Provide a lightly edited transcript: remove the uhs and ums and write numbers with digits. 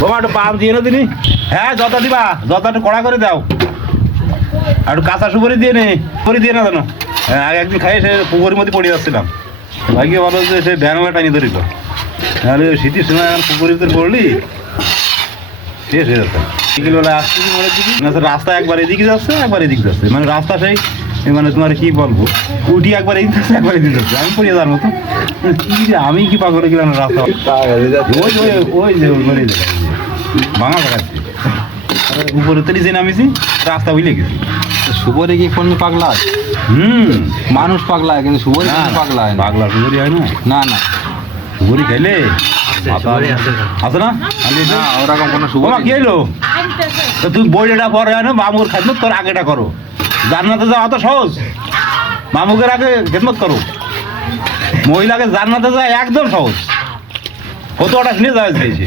বাবা একটু পান দিয়ে না দিনি। হ্যাঁ যত দিবা, যত একটু কড়া করে দাও। আর একটু কাঁচা সুপারি দিয়ে নে, সুপারি দিয়ে না জানো। হ্যাঁ আগে একদিন খাই সে পুকুরের মধ্যে পড়ে যাচ্ছিলাম, ভাগ্য ভালো যে সে ব্যানালা টানি ধরিত, নাহলে শীতের সময় এখন পুকুরের ভিতরে পড়লি শেষ হয়ে যেত। বিকেলবেলা আসছি মনে দিবি না, রাস্তা একবার এদিকে যাচ্ছে একবার এদিকে যাচ্ছে, মানে রাস্তা সেই মানে তোমার কি বলবো, উঠি একবার এদিকে যাচ্ছে একবার এদিকে যাচ্ছে, আমি পড়ে যাওয়ার মতো। কি যে আমি কি পাগল গেলাম রাস্তা, ওই ওই ওই যে ওই ভাঙা দেখাচ্ছি উপরে তলি যে নামিছি রাস্তা বুঝলে গেছি। সুবরে কি কোন পাগলা? মানুষ পাগলা, কিন্তু সুবরি পাগলা হয় না। পাগলা সুবরি হয় না, না না সুবরি খাইলে আছে না, না ওরকম কোনো সুবরি কি এলো তো তুমি বইটা পরে না মামুর খেদমত তোর আগেটা করো, জান্নাতে যাওয়া তো সহজ, মামুকের আগে খেদমত করো। মহিলাকে জান্নাতে যাওয়া একদম সহজ, কত ওটা শুনে যাওয়া চাইছে।